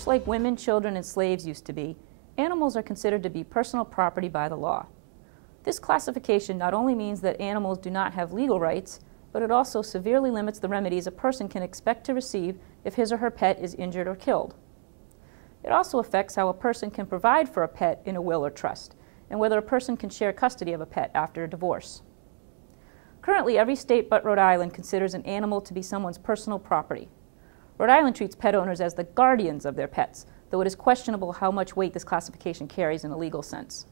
Much like women, children, and slaves used to be, animals are considered to be personal property by the law. This classification not only means that animals do not have legal rights, but it also severely limits the remedies a person can expect to receive if his or her pet is injured or killed. It also affects how a person can provide for a pet in a will or trust, and whether a person can share custody of a pet after a divorce. Currently, every state but Rhode Island considers an animal to be someone's personal property. Rhode Island treats pet owners as the guardians of their pets, though it is questionable how much weight this classification carries in a legal sense.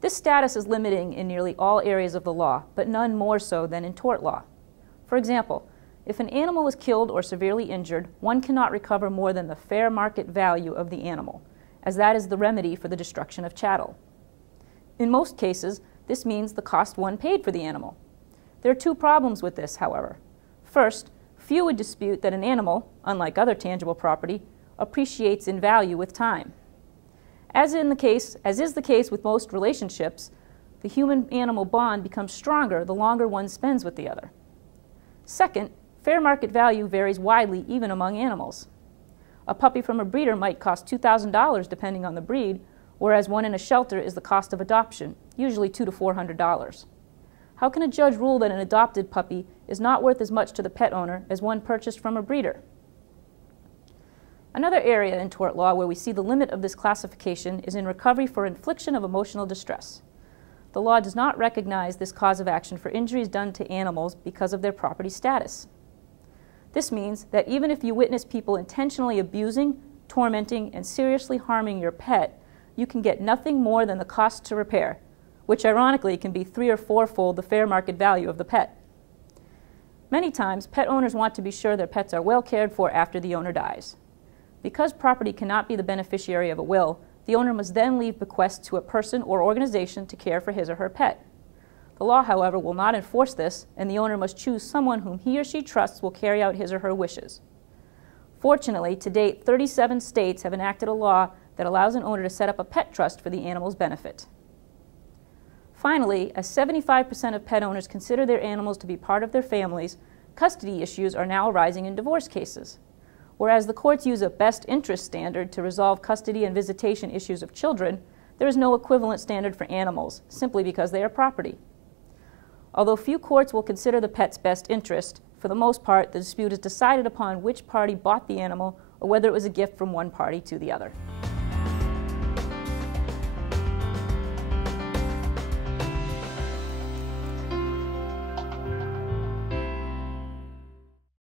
This status is limiting in nearly all areas of the law, but none more so than in tort law. For example, if an animal is killed or severely injured, one cannot recover more than the fair market value of the animal, as that is the remedy for the destruction of chattel. In most cases, this means the cost one paid for the animal. There are two problems with this, however. First, few would dispute that an animal, unlike other tangible property, appreciates in value with time. As is the case with most relationships, the human-animal bond becomes stronger the longer one spends with the other. Second, fair market value varies widely even among animals. A puppy from a breeder might cost $2,000 depending on the breed, whereas one in a shelter is the cost of adoption, usually $200 to $400. How can a judge rule that an adopted puppy is not worth as much to the pet owner as one purchased from a breeder? Another area in tort law where we see the limit of this classification is in recovery for infliction of emotional distress. The law does not recognize this cause of action for injuries done to animals because of their property status. This means that even if you witness people intentionally abusing, tormenting, and seriously harming your pet, you can get nothing more than the cost to repair, which ironically can be 3- or 4-fold the fair market value of the pet. Many times, pet owners want to be sure their pets are well cared for after the owner dies. Because property cannot be the beneficiary of a will, the owner must then leave bequests to a person or organization to care for his or her pet. The law, however, will not enforce this, and the owner must choose someone whom he or she trusts will carry out his or her wishes. Fortunately, to date, 37 states have enacted a law that allows an owner to set up a pet trust for the animal's benefit. Finally, as 75% of pet owners consider their animals to be part of their families, custody issues are now arising in divorce cases. Whereas the courts use a best interest standard to resolve custody and visitation issues of children, there is no equivalent standard for animals, simply because they are property. Although few courts will consider the pet's best interest, for the most part, the dispute is decided upon which party bought the animal or whether it was a gift from one party to the other.